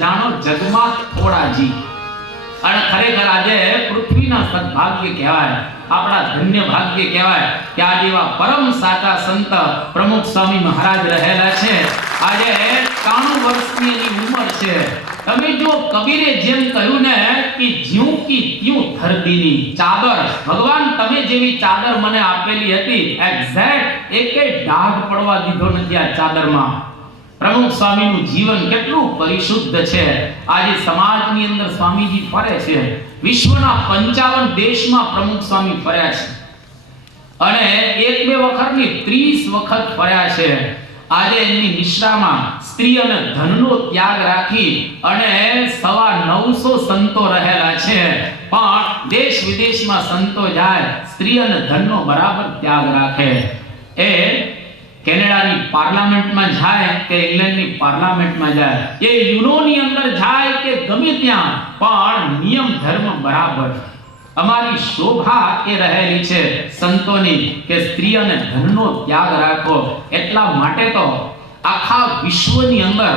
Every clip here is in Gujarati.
જાણો જગમાં થોડાજી. અને ખરેખર આજે પૃથ્વીના સદભાગ્ય કહેવાય, આપણા ધન્ય ભાગ્ય કહેવાય કે આજે એવા પરમ સાચા સંત પ્રમુખ સ્વામી મહારાજ રહેલા છે. આજે 93 વર્ષની એની ઉંમર છે. તમે જો કબીરે જેમ કહ્યું ને કે જ્યું કી ત્યું ધરતીની ચાદર, ભગવાન તમે જેવી ચાદર મને આપેલી હતી, એક્ઝેક્ટ એકે ડાઘ પડવા દીધો નથી આ ચાદરમાં. પ્રમુખ સ્વામીનું જીવન કેટલું પરિશુદ્ધ છે. આજે સમાજની અંદર સ્વામીજી ફરે છે. વિશ્વના 55 દેશમાં પ્રમુખ સ્વામી ફર્યા છે અને એક બે વખત નહીં 30 વખત ફર્યા છે. આજે એમની નિશ્રામાં સ્ત્રી અને ધનનો ત્યાગ રાખી અને 950 સંતો રહેલા છે. પણ દેશ વિદેશમાં સંતો જાય, સ્ત્રી અને ધનનો બરાબર ત્યાગ રાખે. એ કેનેડાની પાર્લામેન્ટમાં જાય કે ઇંગ્લેન્ડની પાર્લામેન્ટમાં જાય, એ યુનોની અંદર જાય કે ગમે ત્યાં, પણ નિયમ ધર્મ બરાબર. અમારી શોભા એ રહેલી છે સંતોની કે સ્ત્રી અને ધનનો ત્યાગ રાખો. એટલા માટે તો આખા વિશ્વની અંદર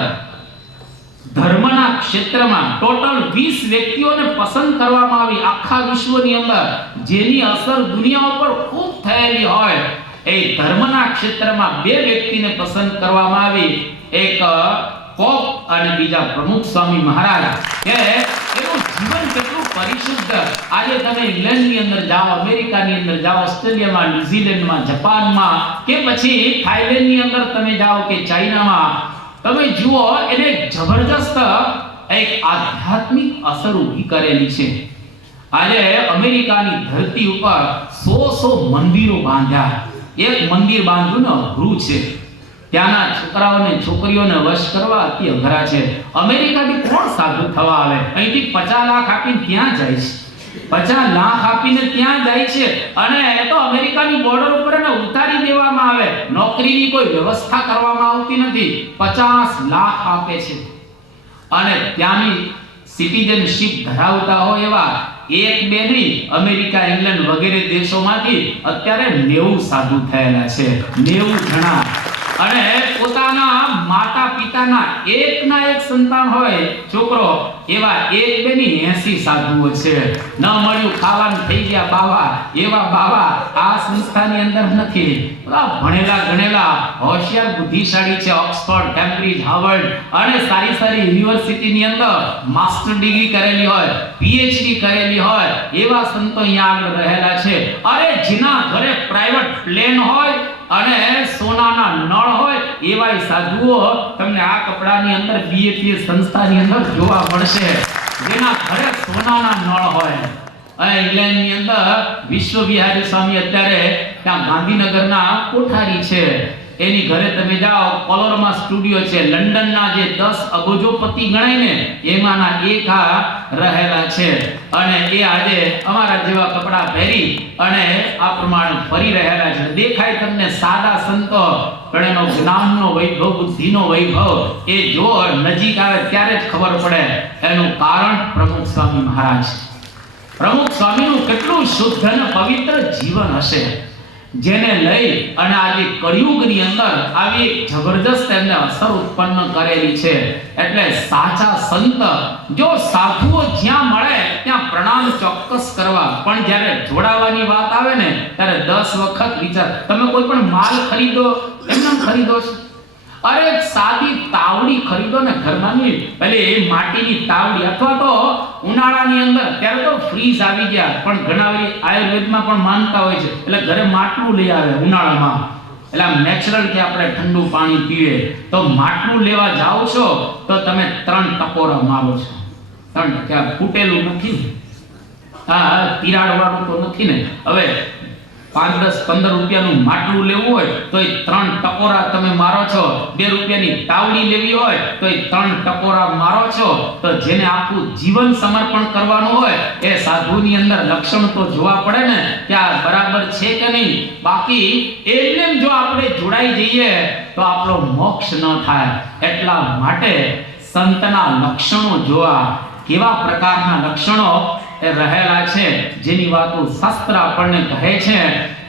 ધર્મના ક્ષેત્રમાં ટોટલ 20 વ્યક્તિઓને પસંદ કરવામાં આવી. આખા વિશ્વની અંદર જેની અસર દુનિયા ઉપર ખૂબ થયેલી હોય, એ ધર્મના ક્ષેત્રમાં 2 વ્યક્તિને પસંદ કરવામાં આવી. એક પોપ અને બીજા પ્રમુખ સ્વામી મહારાજ. કે એનું જીવન કેટલું પરિશુદ્ધ. આજે તમે ઇંગ્લેન્ડની અંદર જાઓ, અમેરિકાની અંદર જાઓ, ઓસ્ટ્રેલિયામાં, ન્યુઝીલેન્ડમાં, જાપાનમાં કે પછી થાઈલેન્ડની અંદર તમે જાઓ કે ચાઇનામાં, તમે જુઓ એને જબરજસ્ત એક આધ્યાત્મિક અસર ઊભી કરેલી છે. આજે અમેરિકાની ધરતી ઉપર 100 મંદિરો બાંધ્યા. એક મંદિર બાંધવું અઘરું છે. ત્યાંના છોકરાઓને છોકરીઓને વશ કરવા અતિ અઘરા છે. અમેરિકાથી કોણ સાધુ થવા આવે? અહીંથી 50 લાખ આપીને ત્યાં જાય છે, 50 લાખ આપીને ત્યાં જાય છે અને એ તો અમેરિકાની બોર્ડર ઉપર એને ઉતારી દેવામાં આવે. નોકરીની કોઈ વ્યવસ્થા કરવામાં આવતી નથી. 50 લાખ આપે છે અને ત્યાંની સિટીઝનશિપ ધરાવતા હોય એવા એક બે નહીં, અમેરિકા, ઇંગ્લેન્ડ વગેરે દેશોમાંથી અત્યારે 90 સાધુ થયેલા છે. 90 જણા. અને પોતાના માતા પિતાના એકના એક સંતાન હોય છોકરો, એવા એક બે ની 80 સાધુઓ છે. ન મળ્યું ખાવાનું થઈ ગયા બાવા, એવા બાવા આ સંસ્થાની અંદર નથી. ભણેલા ગણેલા હોશિયાર બુદ્ધિશાળી છે. ઓક્સફર્ડ, કેમ્બ્રિજ, હાર્વર્ડ અને સારી સારી યુનિવર્સિટીની અંદર માસ્ટર ડિગ્રી કરેલી હોય, પીએચડી કરેલી હોય, એવા સંતો અહીંયા આગળ રહેલા છે. અરે જેના ઘરે પ્રાઇવેટ પ્લેન હોય અને સોનાના નળ હોય, એવા સાધુઓ તમને આ કપડાની અંદર બીએપીએસ સંસ્થાની અંદર જોવા મળશે. જેના ઘરે સોનાના નળ હોય. ઇંગ્લેન્ડની અંદર વિશ્વવિહારી સ્વામી અત્યારે ત્યાં ગાંધીનગરના કોઠારી છે, એની ઘરે તમે જાઓ, કોલોરમાં સ્ટુડિયો છે. લંડનના જે 10 અબજોપતિ ગણાય ને, એમાંના એક આ રહેલા છે. અને એ આજે અમારા જેવા કપડા પહેરી અને આ પ્રમાણે ફરી રહેલા છે. દેખાય તમને સાદા સંતો, પણ એનો જ્ઞાનનો વૈભવ, બુદ્ધિનો વૈભવ એ જો નજીક આવે ત્યારે જ ખબર પડે. એનું કારણ પ્રમુખ સ્વામી મહારાજ. પ્રમુખ સ્વામીનું કેટલું શુદ્ધ અને પવિત્ર જીવન હશે, જેને લઈ અને આજે કળિયુગની અંદર આવી એક જબરજસ્ત એમને અસર ઉત્પન્ન કરેલી છે. એટલે સાચા સંત, જો સાધુઓ જ્યાં મળે ત્યાં પ્રણામ ચોક્કસ કરવા, પણ જ્યારે જોડાવાની વાત આવે ને ત્યારે 10 વખત વિચાર. તમે કોઈ પણ માલ ખરીદો, એમને ખરીદો છો? અરે સાદી તાવડી ખરીદો ને ઘરમાંની, પેલી માટીની તાવડી, અથવા તો ઉનાળાની અંદર ત્યારે તો ફ્રીજ આવી ગયા, પણ ઘણા વાર આયુર્વેદમાં પણ માનતા હોય છે, એટલે ઘરે માટલું લઈ આવે ઉનાળામાં. એટલે આમ નેચરલ કે આપણે ઠંડુ પાણી પીવે, તો માટલું લેવા જાઓ છો તો તમે 3 ટકોરા મારો છો. 3 કે ફૂટેલું નથી ને, હા તિરાડ વાળું તો નથી ને. હવે 5, 10, 15 રૂપિયાનું માટલું લેવું હોય તો એ 3 ટકોરા તમે મારો છો. 2 રૂપિયાની તાવડી લેવી હોય તો એ 3 ટકોરા મારો છો. તો જેને આખું જીવન સમર્પણ કરવાનું હોય એ સાધુની અંદર લક્ષણ તો જોવા પડે ને કે આ બરાબર છે કે નહીં. બાકી એમને જો આપણે જોડાઈ જઈએ તો આપણો મોક્ષ ન થાય. એટલા માટે સંતના લક્ષણો જોવા, કેવા પ્રકારના લક્ષણો રહેલા છે, જેની વાતો શાસ્ત્ર આપણને કહે છે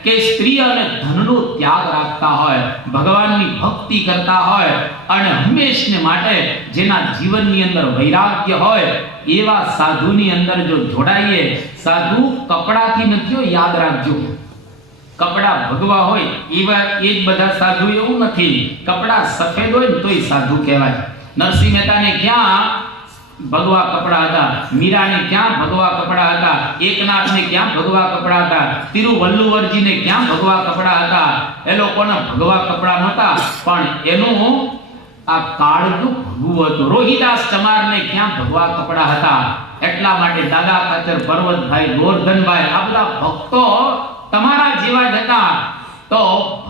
કે સ્ત્રી અને ધનનો ત્યાગ રાખતા હોય, ભગવાનની ભક્તિ કરતા હોય અને હંમેશને માટે જેના જીવનની અંદર વૈરાગ્ય હોય એવા સાધુની અંદર જો જોડાઈએ, સાધુ કપડાથી નથી, યાદ રાખજો. કપડા ભગવા હોય એવા એ જ બધા સાધુ એવું નથી. કપડા સફેદ હોય ને તોય સાધુ કહેવાય. નરસિંહ મહેતાને ક્યાં ભગવા કપડા હતા, મીરાને ક્યાં ભગવા કપડા હતા, એકનાથને ક્યાં ભગવા કપડા હતા, તિરુવલ્લુવરજીને ક્યાં ભગવા કપડા હતા. એ લોકોના ભગવા કપડા નહોતા, પણ એનું આ કાળનું ભગવું હતું. રોહિદાસ ચમારને ક્યાં ભગવા કપડા હતા. એટલા માટે દાદા કાચર, પર્વતભાઈ, ગોરધનભાઈ આ બધા ભક્તો તમારા જેવા જ હતા. તો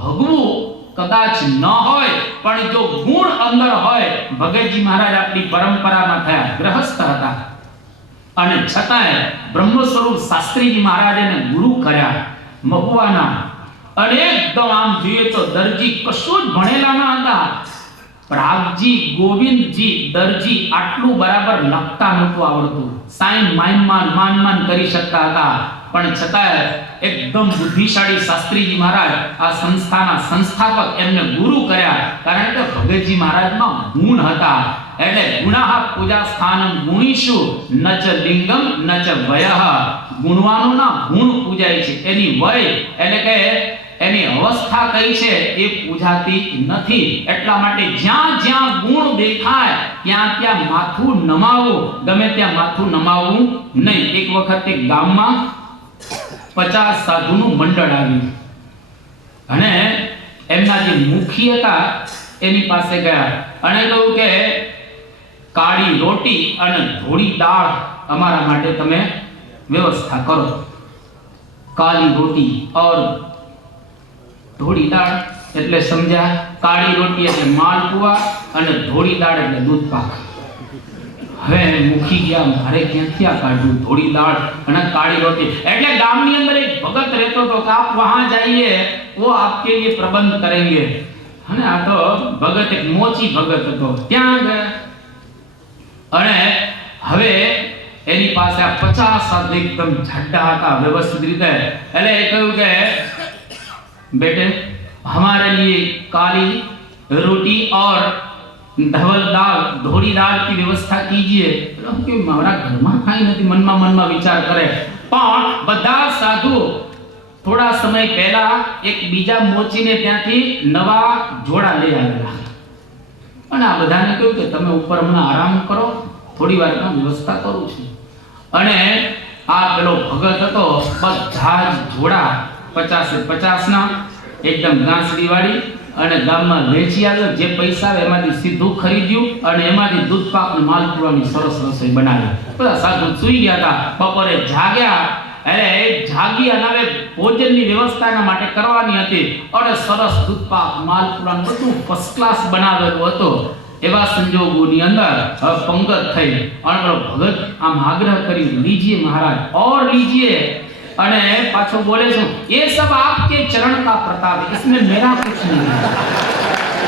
ભગવું કદાચ ન હોય પણ જો ગુણ અંદર હોય, ભગતજી મહારાજ આપણી પરંપરામાં થયા, ગ્રહસ્થ હતા અને છતાંય બ્રહ્મ સ્વરૂપ શાસ્ત્રીજી મહારાજને ગુરુ કર્યા, મહુવાના. અને એકદમ આમ જોઈએ તો દરજી કશું જ ભણેલા ન હતા. પ્રાગજી, ગોવિંદજી, દરજી આટલું બરાબર લખતા નહોતું આવડતું. સાઈન માન કરી શકતા હતા, પણ છતાંય એકદમ બુદ્ધિશાળી શાસ્ત્રીજી મહારાજ આ સંસ્થાના સંસ્થાપક એમને ગુરુ કર્યા. કારણ કે ભગતજી મહારાજમાં ગુણ હતા. એટલે ગુણાહ પૂજા સ્થાનમ ગુણીષુ નચ લિંગમ નચ વયઃ. ગુણવાનોના ગુણ પૂજાય છે, એની વય એટલે કે એની અવસ્થા કઈ છે એ પૂજાતી નથી. એટલા માટે જ્યાં જ્યાં ગુણ દેખાય ત્યાં ત્યાં માથું નમાવવું, ગમે ત્યાં માથું નમાવવું નહીં. એક વખત એક ગામમાં 50 સાધુનું મંડળ આવ્યું અને એમના જે મુખી હતા એની પાસે ગયા અને કહ્યું કે કાળી રોટી અને ધોળી દાળ અમારા માટે તમે વ્યવસ્થા કરો. કાળી રોટી और ધોળી દાળ એટલે સમજ્યા, કાળી રોટી એટલે માલપુઆ અને ધોળી દાળ એટલે દૂધ પાક. હવે મુખી ગયા, મારે ક્યાંથી આ કાઢું ધોળી દાળ અને કાળી રોટી. એટલે ગામની અંદર એક ભગત રહેતો હતો કે આપ વહાં જાइए, वो आपके लिए प्रबंध करेंगे. અને આ તો ભગત એક મોચી ભગત હતો, ત્યાં ગયા અને હવે એની પાસે આ 50 સાધુ એકદમ જાડા હતા, વ્યવસ્થિત રીતે. એટલે એ કહ્યું કે बेटे हमारे लिए काली रोटी और धवल दाल, धोड़ी दाल की व्यवस्था कीजिए. કે મારા ઘરમાં કાંઈ નથી, મનમાં વિચાર કરે. પણ બધા સાધુ થોડા સમય પહેલા એક બીજા મોચીને ત્યાંથી નવા જોડા લઈ આવેલા અને આ બધાને કહ્યું કે તમે ઉપર હમણાં આરામ કરો, થોડી વારમાં વ્યવસ્થા કરું છું. અને આ પેલો ભગત હતો, બધા જ જોડા 50 ના એકદમ ગાંસડી વાળી અને ગામમાં વેચી આવ્યો. જે પૈસા આવે એમાંથી સીધું ખરીદ્યું અને એમાંથી દૂધ પાક અને માલપુઆની સરસ રસોઈ બનાવી. બધા સાધુ સૂઈ ગયા હતા. બપોરે જાગ્યા, અરે જાગી અને હવે ભોજનની વ્યવસ્થાના માટે કરવાની હતી અને સરસ દૂધ પાક, માલપુઆ બધું ફર્સ્ટ ક્લાસ બનાવેલું હતું. એવા સંજોગોની અંદર પંગત થઈ અને ભગત આમ આગ્રહ કરી, લીજીએ महाराज और लीजिए. અને પાછો બોલે છું, ये सब आपके चरण का प्रताप है, इसमें मेरा कुछ नहीं है,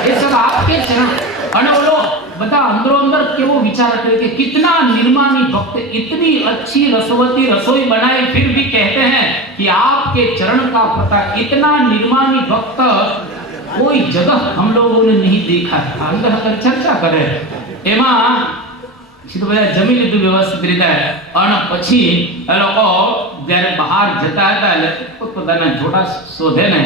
ये सब आपके चरण. અને બોલો બધા અંદરો અંદર કેવો વિચાર કરે કે कितना निर्माणी भक्त, इतनी अच्छी रसवती रसोई बनाई, फिर भी कहते हैं कि आपके चरण का प्रताप. इतना निर्माणी भक्त कोई जगह हम लोगों ने नहीं देखा. अंदर अंदर चर्चा करे. એમાં સીધું બધા જમી લીધું વ્યવસ્થિત રીતે અને પછી એ લોકો જ્યારે બહાર જતા હતા એટલે પોતાના જોડા શોધે ને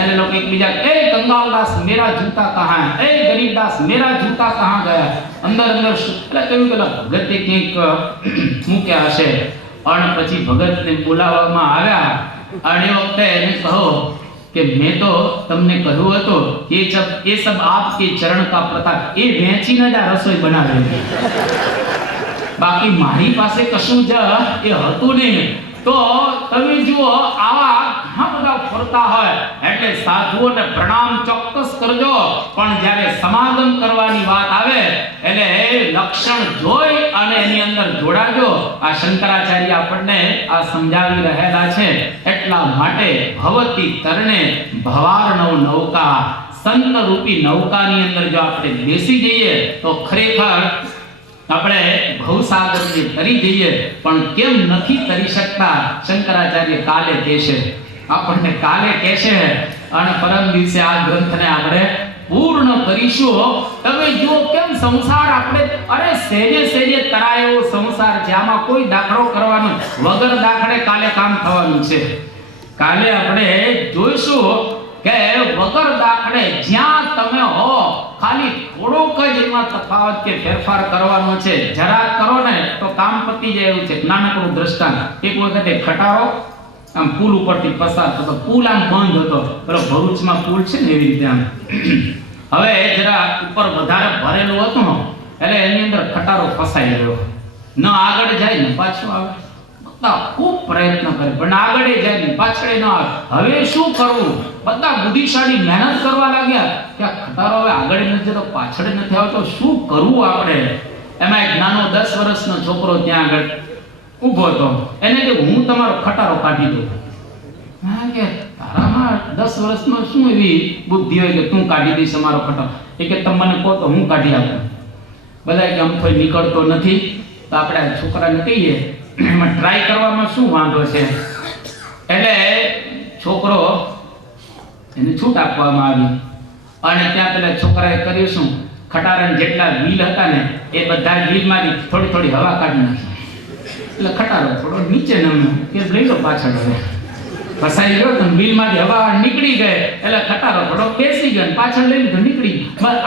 એને લોકો એકબીજા, એ કંગાલદાસ મેરા જૂતા કહાં હે, એ ગરીબદાસ મેરા જૂતા કહાં ગયા. અંદર એટલે કહ્યું કે ભગતે કંઈક મૂક્યા હશે. અને પછી ભગતને બોલાવવામાં આવ્યા અને એ વખતે એને કહો કે મેં તો તમને કહ્યું હતું કે એ સબ આપકે ચરણ का प्रताप, એ વેચીને જ આ રસોઈ બનાવી હતી, બાકી મારી પાસે કશું જ એ હતું નહીં. તો તમે જુઓ આવા ઘણા બધા ફરતા હોય એટલે સાધુઓને પ્રણામ ચોક્કસ કરજો, પણ જ્યારે સમાગમ કરવાની વાત આવે એટલે લક્ષણ જોઈ અને એની અંદર જોડાજો. આ શંકરાચાર્ય આપણને આ સમજાવી રહેલા છે. એટલા માટે ભવતી તરણે ભવાર્ણવ નૌકા, સંત રૂપી નૌકાની અંદર જો આપણે બેસી જઈએ તો ખરેખર આપણે ભવસાગરને તરી જઈએ. પણ કેમ નથી તરી શકતા શંકરાચાર્ય કાલે કહેશે. આપણને કાલે કહેશે અને પરમ દિવસે આ ગ્રંથને આપણે પૂર્ણ કરીશું. તમે જુઓ કેમ સંસાર આપણે અરે સેજે સેજે તરાયો સંસાર છે, આમાં કોઈ દાખલો કરવાનો વગર દાખલે કાલે કામ થવાનું છે. કાલે આપણે જોઈશું કે વગર દાખલે જ્યાં તમે હો ખાલી થોડોક જ એમાં તફાવત કે ફેરફાર કરવાનો છે. જરા કરો ને તો કામ પતી જાય એવું છે. નાનકડું દ્રષ્ટાંત, એક વખતે ખટારો આમ પુલ ઉપરથી પસાર થતો, પુલ આમ બંધ હતો, પેલો ભરૂચમાં પુલ છે ને એવી રીતે આમ. હવે જરા ઉપર વધારે ભરેલું હતું એટલે એની અંદર ખટારો ફસાઈ ગયો, ન આગળ જાય ને પાછો આવે. બધા ખૂબ પ્રયત્ન કરે પણ આગળ જાય ને પાછળ ન આવે. હવે શું કરવું? બધા બુદ્ધિશાળી મહેનત કરવા લાગ્યા કે આ ખટારો હવે આગળ નથી જતો, પાછળ નથી આવતો, શું કરવું આપણે? એમાં એક નાનો 10 વર્ષનો છોકરો ત્યાં આગળ ઊભો હતો. એને કે હું તમારો ખટારો કાઢી દઉં. હા કે તારામાં 10 વર્ષનો શું એવી બુદ્ધિ હોય કે તું કાઢી દઈશ અમારો ખટારો? એ કે તમે મને કહો તો હું કાઢી આપું. બધા કે આમ કોઈ નીકળતો નથી તો આપણે છોકરાને કહીએ એમાં ટ્રાય કરવામાં શું વાંધો છે? એટલે છોકરો એને છૂટ આપવામાં આવી અને ત્યાં પેલા છોકરાએ કર્યું શું, ખટારાના જેટલા વ્હીલ હતા ને એ બધા વ્હીલમાંથી થોડી થોડી હવા કાઢી નાખી. એટલે ખટારો થોડો નીચે નમ્યો કે લઈ લો પાછળ. હવે ફસાઈ ગયો તો વ્હીલમાંથી હવા નીકળી ગઈ એટલે ખટારો થોડો બેસી ગયો, પાછળ લઈ લીધો, નીકળી ગયો. બસ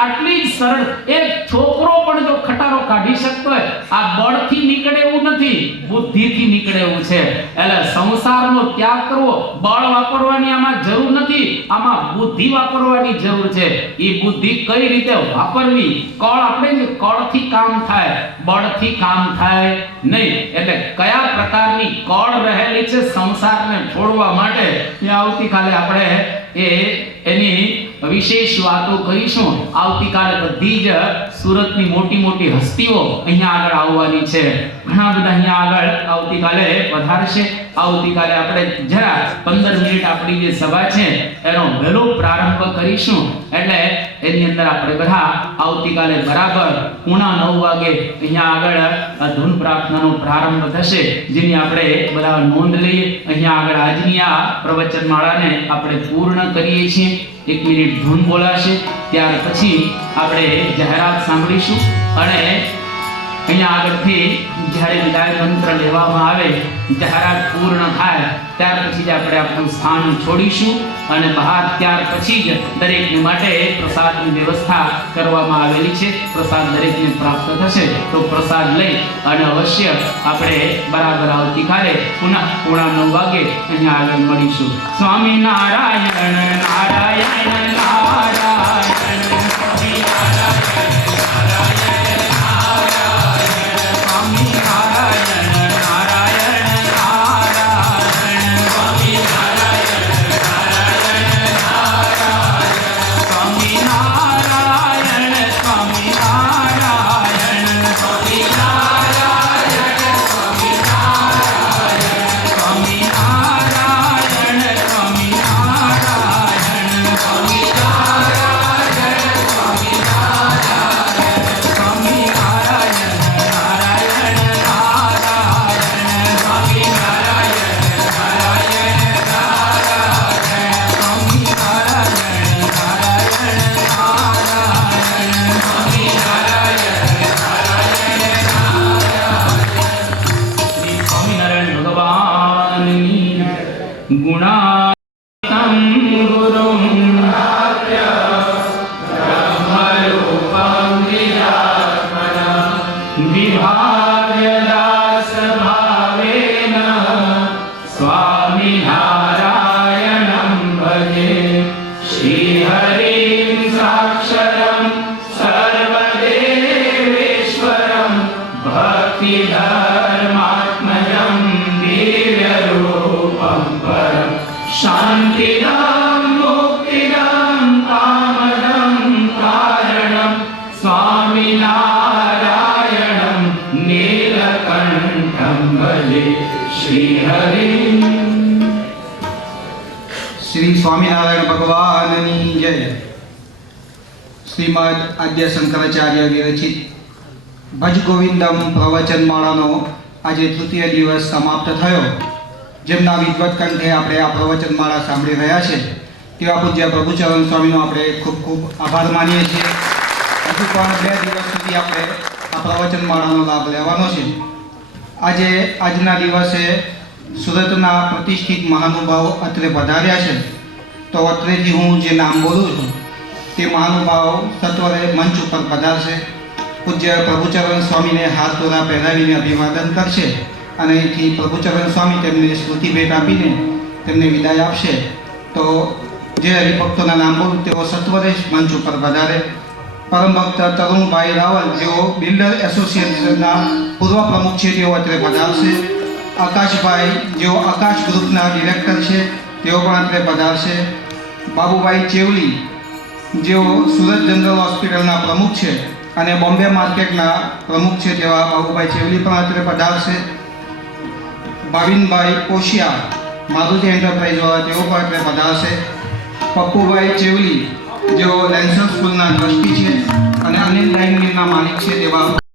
આટલી જ સરળ. એક છોકરો પણ જો ખટારો કાઢી શકતો હોય, આ બળથી નીકળે એવું નથી, બુદ્ધિથી નીકળે એવું છે. એટલે સંસારનો ત્યાગ કરવો, બળ વાપરવાની આમાં જરૂર નથી, આમાં બુદ્ધિ વાપરવાની જરૂર છે. એ બુદ્ધિ કઈ રીતે વાપરવી? કળ આપણે કળથી કામ થાય, બળથી કામ થાય નહીં. એટલે કયા પ્રકારની કળ રહેલી છે સંસારને છોડવા માટે, એ આવતીકાલે આપણે એની વિશેષ વાતો કરીશું. આવતીકાલે બધી જ સુરતની મોટી મોટી હસ્તીઓ અહીંયા આગળ આવવાની છે. ઘણા બધા અહીંયા આગળ આવતીકાલે વધારશે. આવતીકાલે આપણે જરા 15 મિનિટ આપણી જે સભા છે એનો વહેલો પ્રારંભ કરીશું. એટલે એની અંદર આપણે બધા આવતીકાલે બરાબર 9:30 વાગે અહીંયા આગળ ધૂન પ્રાર્થનાનો પ્રારંભ થશે, જેની આપણે બધા નોંધ લઈએ. અહીંયા આગળ આજની આ પ્રવચન માળાને આપણે પૂર્ણ કરીએ છીએ. 1 મિનિટ ધૂન બોલાશે, ત્યાર પછી આપણે જાહેરાત સાંભળીશું અને અહીંયા આગળથી જ્યારે વિદાય મંત્ર લેવામાં આવે, જાહેરાત પૂર્ણ થાય ત્યાર પછી જ આપણે આપણું સ્થાન છોડીશું અને બહાર ત્યાર પછી જ દરેકને માટે પ્રસાદની વ્યવસ્થા કરવામાં આવેલી છે. પ્રસાદ દરેકને પ્રાપ્ત થશે તો પ્રસાદ લઈ અને અવશ્ય આપણે બરાબર આવતીકાલે પુનઃ 9:30 વાગે અહીંયા આગળ મળીશું. સ્વામી નારાયણ નારાયણ નારાયણ સ્વામી નારાયણ श्री स्वामीनारायण भगवाननी जय. श्रीमद आद्य शंकराचार्य विरचित भज गोविंदम प्रवचनमाळानो આજે તૃતીય દિવસ સમાપ્ત થયો, જેમના વિદ્વત કંઠે આપણે આ પ્રવચનમાળા સાંભળી રહ્યા છે તેવા પૂજ્ય પ્રભુચરણ સ્વામીનો આપણે ખૂબ ખૂબ આભાર માનીએ છીએ. હજુ પણ 2 દિવસ સુધી આપણે આ પ્રવચનમાળાનો લાભ લેવાનો છે. આજના દિવસે સુરતના પ્રતિષ્ઠિત મહાનુભાવો અત્રે પધાર્યા છે. તો અત્રેથી હું જે નામ બોલું છું તે મહાનુભાવો સત્વરે મંચ ઉપર પધારશે. પૂજ્ય પ્રભુચરણ સ્વામીને હાથ તોરા પહેરાવીને અભિવાદન કરશે અને અહીંથી પ્રભુચરણ સ્વામી તેમને સ્મૃતિ ભેટ આપીને તેમને વિદાય આપશે. તો જે હરિભક્તોના નામ બોલું તેઓ સત્વરે મંચ ઉપર પધારે. પરમ ભક્ત તરુણભાઈ રાવલ જેઓ બિલ્ડર એસોસિએશનના પૂર્વ પ્રમુખ છે તેઓ અત્રે પધારશે. આકાશભાઈ જેઓ આકાશ ગ્રુપના ડિરેક્ટર છે તેઓ પણ અત્રે પધારશે. બાબુભાઈ ચેવલી જેઓ સુરત જનરલ હોસ્પિટલના પ્રમુખ છે અને બોમ્બે માર્કેટના પ્રમુખ છે તેવા બાબુભાઈ ચેવલી પણ અત્રે પધારશે. ભાવિનભાઈ કોશિયા મારુતિ એન્ટરપ્રાઇઝવાળા તેઓ પણ અત્રે પધારશે. પપ્પુભાઈ ચેવલી જેઓ લેન્સર સ્કૂલના ટ્રસ્ટી છે અને અનિલ ડાઇન મિલના માલિક છે તેવા